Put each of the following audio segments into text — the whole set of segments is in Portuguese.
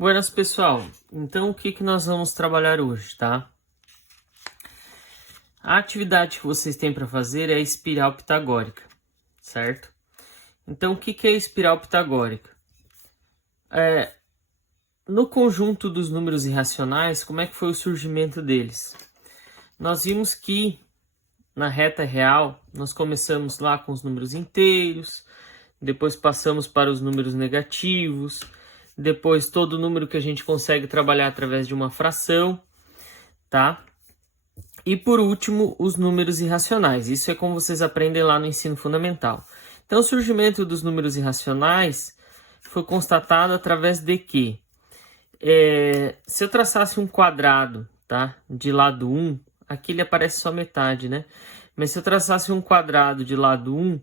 Buenas, pessoal. Então, o que nós vamos trabalhar hoje, tá? A atividade que vocês têm para fazer é a espiral pitagórica, certo? Então, o que é a espiral pitagórica? No conjunto dos números irracionais, como é que foi o surgimento deles? Nós vimos que na reta real, nós começamos lá com os números inteiros, depois passamos para os números negativos, depois todo número que a gente consegue trabalhar através de uma fração, tá? E por último, os números irracionais. Isso é como vocês aprendem lá no ensino fundamental. Então, o surgimento dos números irracionais foi constatado através de que, se eu traçasse um quadrado, tá, de lado 1, aqui ele aparece só metade, né? Mas se eu traçasse um quadrado de lado 1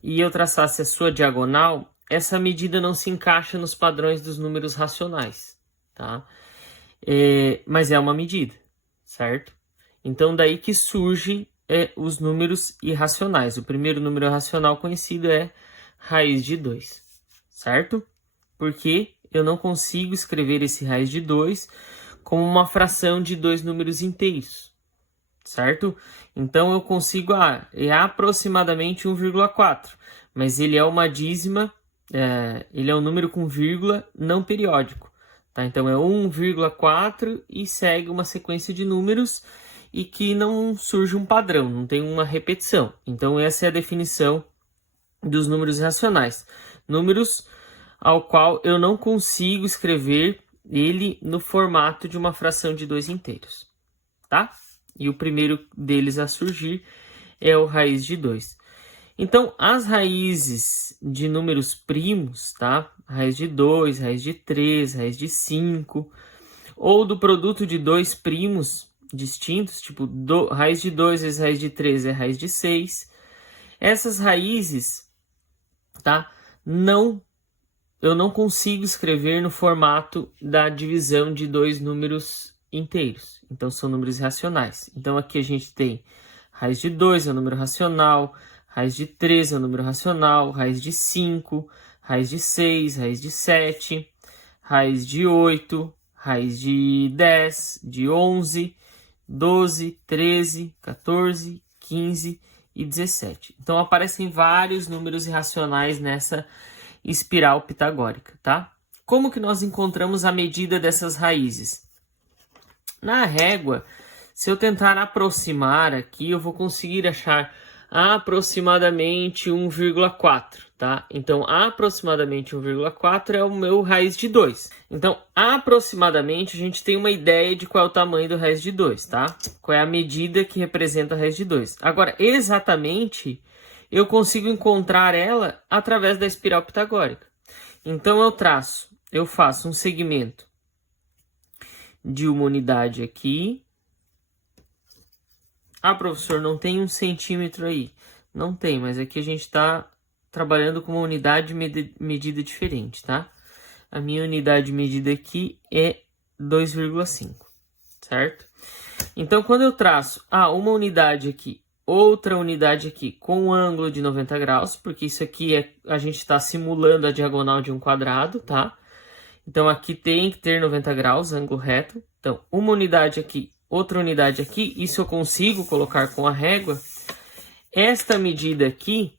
e eu traçasse a sua diagonal, essa medida não se encaixa nos padrões dos números racionais, tá? Mas é uma medida, certo? Então, daí que surge os números irracionais. O primeiro número racional conhecido é raiz de 2, certo? Porque eu não consigo escrever esse raiz de 2 como uma fração de dois números inteiros, certo? Então, eu consigo, é aproximadamente 1,4, mas ele é uma dízima, ele é um número com vírgula não periódico, tá? Então, é 1,4 e segue uma sequência de números e que não surge um padrão, não tem uma repetição. Então, essa é a definição dos números irracionais. Números ao qual eu não consigo escrever ele no formato de uma fração de dois inteiros, tá? E o primeiro deles a surgir é o raiz de 2. Então, as raízes de números primos, tá? Raiz de 2, raiz de 3, raiz de 5, ou do produto de dois primos distintos, tipo raiz de 2 vezes raiz de 3 é raiz de 6. Essas raízes, tá? Eu não consigo escrever no formato da divisão de dois números inteiros. Então, são números irracionais. Então, aqui a gente tem raiz de 2 é um número racional, raiz de 3 é um número racional, raiz de 5, raiz de 6, raiz de 7, raiz de 8, raiz de 10, de 11, 12, 13, 14, 15 e 17. Então, aparecem vários números irracionais nessa espiral pitagórica, tá? Como que nós encontramos a medida dessas raízes? Na régua, se eu tentar aproximar aqui, eu vou conseguir achar aproximadamente 1,4, tá? Então, aproximadamente 1,4 é o meu raiz de 2. Então, aproximadamente, a gente tem uma ideia de qual é o tamanho do raiz de 2, tá? Qual é a medida que representa a raiz de 2. Agora, exatamente, eu consigo encontrar ela através da espiral pitagórica. Então, eu faço um segmento de uma unidade aqui. Professor, não tem 1 centímetro aí. Não tem, mas aqui a gente está trabalhando com uma unidade medida diferente, tá? A minha unidade de medida aqui é 2,5, certo? Então, quando eu traço uma unidade aqui, outra unidade aqui com um ângulo de 90 graus, porque isso aqui a gente está simulando a diagonal de um quadrado, tá? Então, aqui tem que ter 90 graus, ângulo reto. Então, uma unidade aqui, outra unidade aqui, isso eu consigo colocar com a régua. Esta medida aqui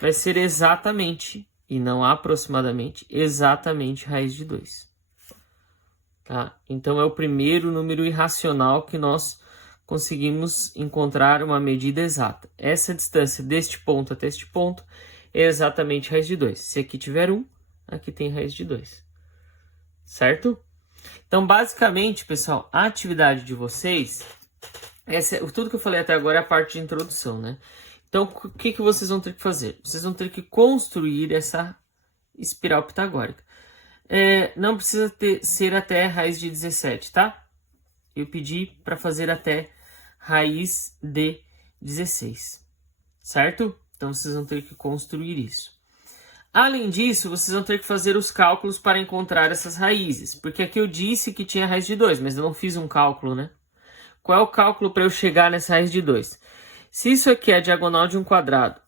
vai ser exatamente, e não aproximadamente, exatamente raiz de 2. Tá? Então, é o primeiro número irracional que nós conseguimos encontrar uma medida exata. Essa distância deste ponto até este ponto é exatamente raiz de 2. Se aqui tiver 1, aqui tem raiz de 2. Certo? Então, basicamente, pessoal, a atividade de vocês, tudo que eu falei até agora é a parte de introdução, né? Então, o que vocês vão ter que fazer? Vocês vão ter que construir essa espiral pitagórica. Não precisa ser até raiz de 17, tá? Eu pedi para fazer até raiz de 16, certo? Então, vocês vão ter que construir isso. Além disso, vocês vão ter que fazer os cálculos para encontrar essas raízes. Porque aqui eu disse que tinha raiz de 2, mas eu não fiz um cálculo, né? Qual é o cálculo para eu chegar nessa raiz de 2? Se isso aqui é a diagonal de um quadrado,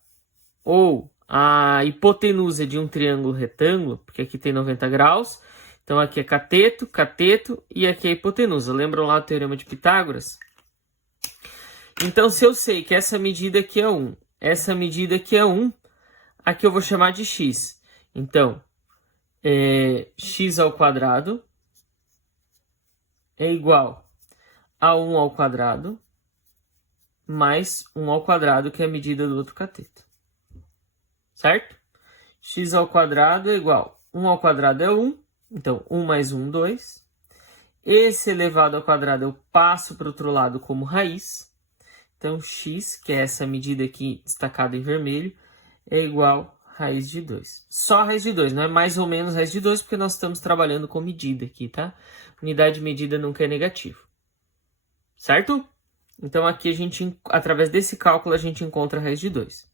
ou a hipotenusa de um triângulo retângulo, porque aqui tem 90 graus, Então aqui é cateto, cateto e aqui é hipotenusa. Lembram lá do Teorema de Pitágoras? Então se eu sei que essa medida aqui é 1, essa medida aqui é 1, aqui eu vou chamar de x. Então, x ao quadrado é igual a 1 ao quadrado mais 1 ao quadrado, que é a medida do outro cateto. Certo? X ao quadrado é igual a 1 ao quadrado é 1, então 1 mais 1, 2. Esse elevado ao quadrado eu passo para o outro lado como raiz. Então, x, que é essa medida aqui destacada em vermelho, é igual a raiz de 2. Só raiz de 2, não é mais ou menos raiz de 2, porque nós estamos trabalhando com medida aqui, tá? Unidade de medida nunca é negativo. Certo? Então, aqui a gente, através desse cálculo, a gente encontra a raiz de 2.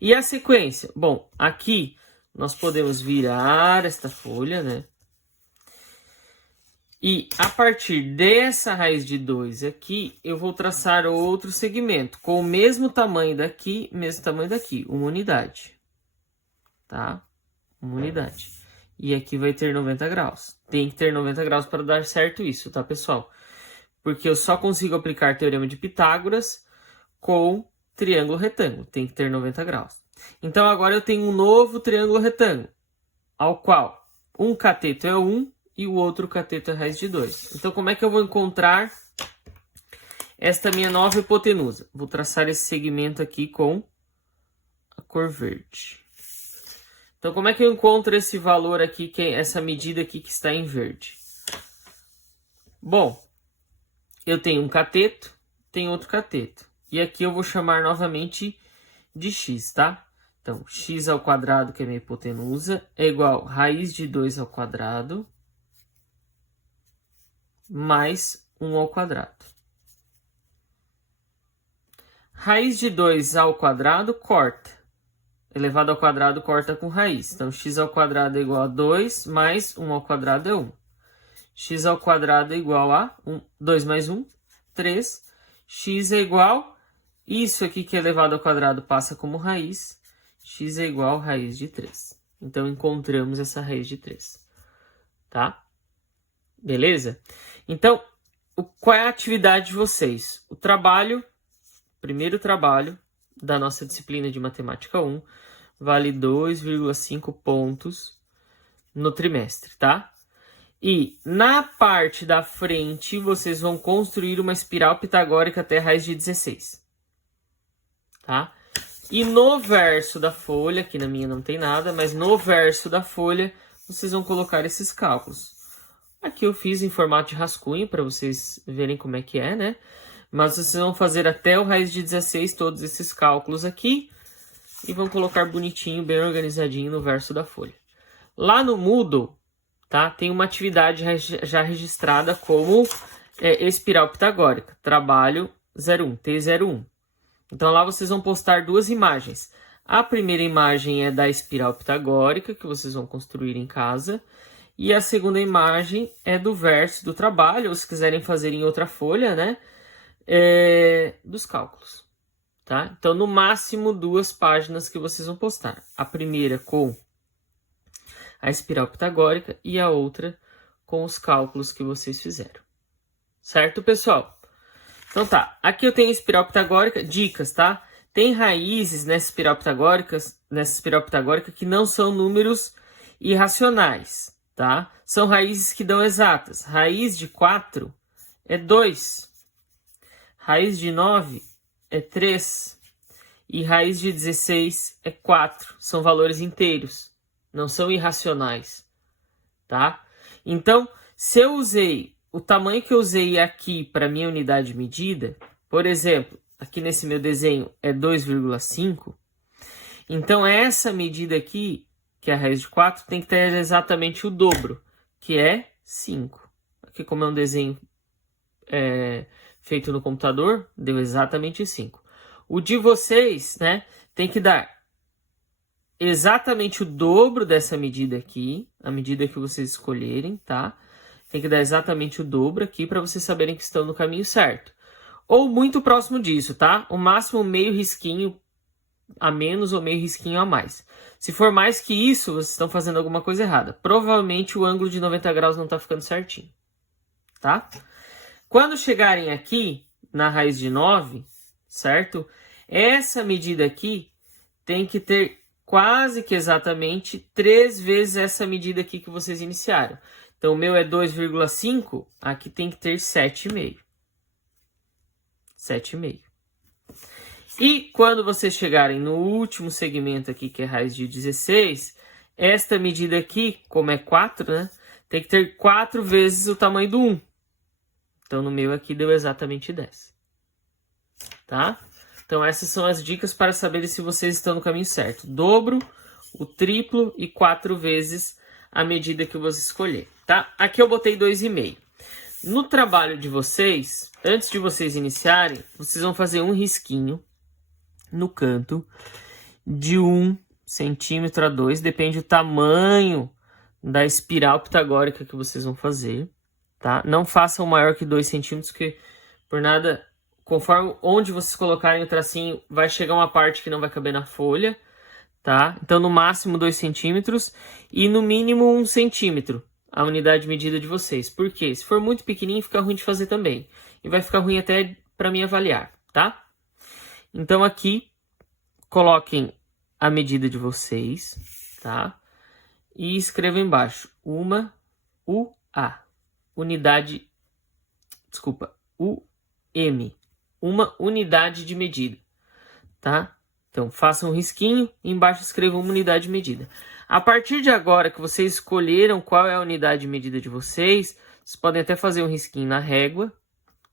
E a sequência? Bom, aqui nós podemos virar esta folha, né? E a partir dessa raiz de 2 aqui, eu vou traçar outro segmento com o mesmo tamanho daqui, uma unidade. Tá? Uma unidade. E aqui vai ter 90 graus. Tem que ter 90 graus para dar certo isso, tá, pessoal? Porque eu só consigo aplicar Teorema de Pitágoras com triângulo retângulo. Tem que ter 90 graus. Então, agora eu tenho um novo triângulo retângulo, ao qual um cateto é 1 e o outro cateto é raiz de 2. Então, como é que eu vou encontrar esta minha nova hipotenusa? Vou traçar esse segmento aqui com a cor verde. Então, como é que eu encontro esse valor aqui, essa medida aqui que está em verde? Bom, eu tenho um cateto, tenho outro cateto. E aqui eu vou chamar novamente de x, tá? Então, x ao quadrado, que é minha hipotenusa, é igual a raiz de 2 ao quadrado mais 1 ao quadrado. Raiz de 2 ao quadrado corta. Elevado ao quadrado corta com raiz. Então, x ao quadrado é igual a 2 mais 1 ao quadrado é 1. X ao quadrado é igual a 2 mais 1, 3. X é igual, isso aqui que é elevado ao quadrado passa como raiz. X é igual a raiz de 3. Então, encontramos essa raiz de 3. Tá? Beleza? Então, qual é a atividade de vocês? O primeiro trabalho da nossa disciplina de Matemática 1, vale 2,5 pontos no trimestre, tá? E na parte da frente, vocês vão construir uma espiral pitagórica até a raiz de 16. Tá? E no verso da folha, aqui na minha não tem nada, mas no verso da folha, vocês vão colocar esses cálculos. Aqui eu fiz em formato de rascunho, para vocês verem como é que é, né? Mas vocês vão fazer até o raiz de 16 todos esses cálculos aqui e vão colocar bonitinho, bem organizadinho no verso da folha. Lá no Moodle, tá? Tem uma atividade já registrada como espiral pitagórica, trabalho 01, T01. Então lá vocês vão postar duas imagens. A primeira imagem é da espiral pitagórica, que vocês vão construir em casa. E a segunda imagem é do verso do trabalho, ou se quiserem fazer em outra folha, né? Dos cálculos. Tá? Então, no máximo, 2 páginas que vocês vão postar. A primeira com a espiral pitagórica e a outra com os cálculos que vocês fizeram. Certo, pessoal? Então tá, aqui eu tenho a espiral pitagórica, dicas, tá? Tem raízes nessa espiral pitagórica que não são números irracionais, tá? São raízes que dão exatas. Raiz de 4 é 2. Raiz de 9 é 3. E raiz de 16 é 4. São valores inteiros. Não são irracionais, tá? Então, se eu usei o tamanho que eu usei aqui para minha unidade de medida, por exemplo, aqui nesse meu desenho é 2,5, então essa medida aqui, que é a raiz de 4, tem que ter exatamente o dobro, que é 5. Aqui, como é um desenho feito no computador, deu exatamente 5. O de vocês, né, tem que dar exatamente o dobro dessa medida aqui, a medida que vocês escolherem, tá? Tem que dar exatamente o dobro aqui para vocês saberem que estão no caminho certo. Ou muito próximo disso, tá? O máximo meio risquinho a menos ou meio risquinho a mais. Se for mais que isso, vocês estão fazendo alguma coisa errada. Provavelmente o ângulo de 90 graus não está ficando certinho, tá? Quando chegarem aqui na raiz de 9, certo? Essa medida aqui tem que ter quase que exatamente 3 vezes essa medida aqui que vocês iniciaram. Então, o meu é 2,5, aqui tem que ter 7,5. 7,5. E quando vocês chegarem no último segmento aqui, que é raiz de 16, esta medida aqui, como é 4, né? Tem que ter 4 vezes o tamanho do 1. Então, no meu aqui deu exatamente 10. Tá? Então, essas são as dicas para saber se vocês estão no caminho certo. Dobro, o triplo e 4 vezes a medida que você escolher, tá? Aqui eu botei 2,5. No trabalho de vocês, antes de vocês iniciarem, vocês vão fazer um risquinho no canto de 1 centímetro a 2, depende do tamanho da espiral pitagórica que vocês vão fazer, tá? Não façam maior que 2 centímetros, que por nada, conforme onde vocês colocarem o tracinho, vai chegar uma parte que não vai caber na folha, tá? Então, no máximo 2 centímetros e no mínimo 1 centímetro, a unidade de medida de vocês. Por quê? Se for muito pequenininho, fica ruim de fazer também. E vai ficar ruim até para mim avaliar, tá? Então, aqui, coloquem a medida de vocês, tá? E escrevam embaixo, UA, unidade, desculpa, UM, uma unidade de medida, tá? Então, façam um risquinho e embaixo escrevam uma unidade de medida. A partir de agora que vocês escolheram qual é a unidade de medida de vocês, vocês podem até fazer um risquinho na régua,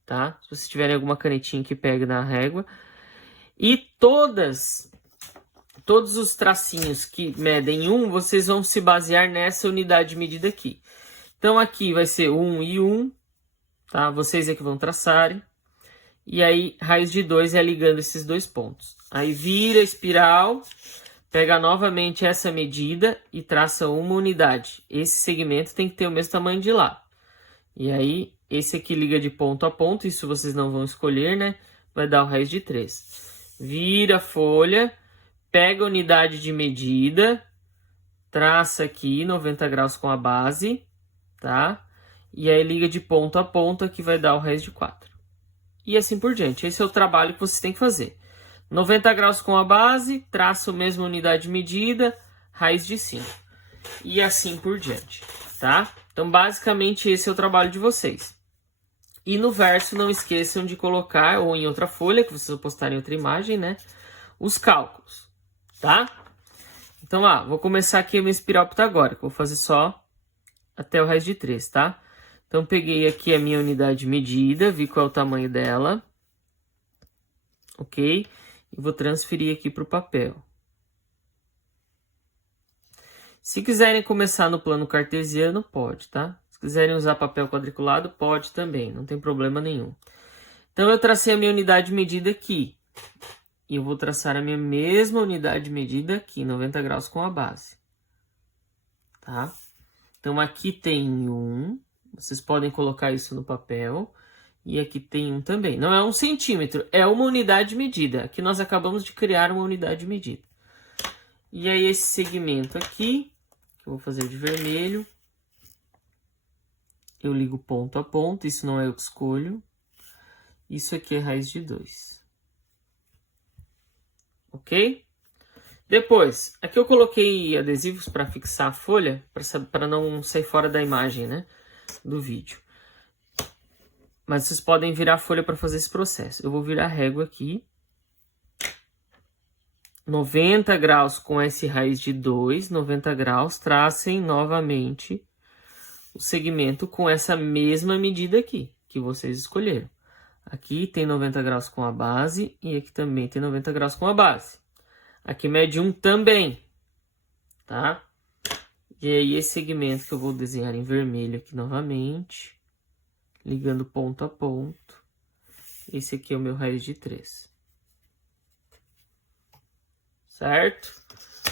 tá? Se vocês tiverem alguma canetinha que pegue na régua. E todos os tracinhos que medem 1, vocês vão se basear nessa unidade de medida aqui. Então, aqui vai ser 1 e 1, tá? Vocês é que vão traçarem. E aí, raiz de 2 é ligando esses dois pontos. Aí, vira a espiral, pega novamente essa medida e traça uma unidade. Esse segmento tem que ter o mesmo tamanho de lá. E aí, esse aqui liga de ponto a ponto, isso vocês não vão escolher, né? Vai dar o raiz de 3. Vira a folha, pega a unidade de medida, traça aqui 90 graus com a base, tá? E aí liga de ponto a ponto, que vai dar o raiz de 4. E assim por diante. Esse é o trabalho que vocês têm que fazer. 90 graus com a base, traça a mesma unidade de medida, raiz de 5. E assim por diante, tá? Então, basicamente, esse é o trabalho de vocês. E no verso, não esqueçam de colocar, ou em outra folha, que vocês vão postar em outra imagem, né? Os cálculos, tá? Então, vou começar aqui a minha espiral pitagórica. Vou fazer só até o raiz de 3, tá? Então, peguei aqui a minha unidade de medida, vi qual é o tamanho dela. Ok? E vou transferir aqui para o papel. Se quiserem começar no plano cartesiano, pode, tá? Se quiserem usar papel quadriculado, pode também, não tem problema nenhum. Então, eu tracei a minha unidade de medida aqui. E eu vou traçar a minha mesma unidade de medida aqui, 90 graus com a base. Tá? Então, aqui tem 1. Vocês podem colocar isso no papel. E aqui tem 1 também. Não é 1 centímetro, é uma unidade de medida. Aqui nós acabamos de criar uma unidade de medida. E aí, esse segmento aqui, que eu vou fazer de vermelho, eu ligo ponto a ponto, isso não é eu que escolho. Isso aqui é raiz de 2. Ok? Depois, aqui eu coloquei adesivos para fixar a folha, para não sair fora da imagem, né, do vídeo. Mas vocês podem virar a folha para fazer esse processo. Eu vou virar a régua aqui. 90 graus com esse raiz de 2, 90 graus, tracem novamente o segmento com essa mesma medida aqui, que vocês escolheram. Aqui tem 90 graus com a base e aqui também tem 90 graus com a base. Aqui mede 1 também, tá? E aí esse segmento que eu vou desenhar em vermelho aqui novamente, ligando ponto a ponto. Esse aqui é o meu raiz de 3. Certo?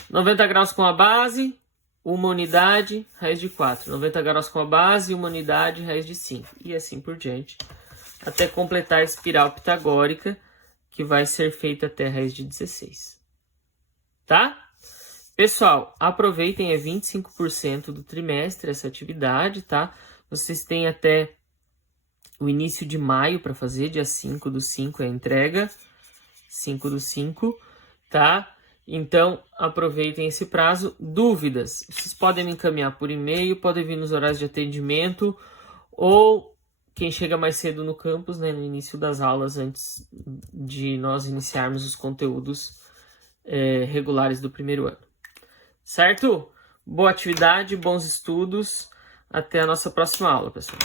90 graus com a base, uma unidade, raiz de 4. 90 graus com a base, uma unidade, raiz de 5. E assim por diante, até completar a espiral pitagórica, que vai ser feita até a raiz de 16. tá? Pessoal, aproveitem, é 25% do trimestre essa atividade, tá? Vocês têm até o início de maio para fazer, dia 5/5 é a entrega, 5/5, tá? Então, aproveitem esse prazo. Dúvidas, vocês podem me encaminhar por e-mail, podem vir nos horários de atendimento, ou quem chega mais cedo no campus, né, no início das aulas, antes de nós iniciarmos os conteúdos regulares do primeiro ano. Certo? Boa atividade, bons estudos. Até a nossa próxima aula, pessoal.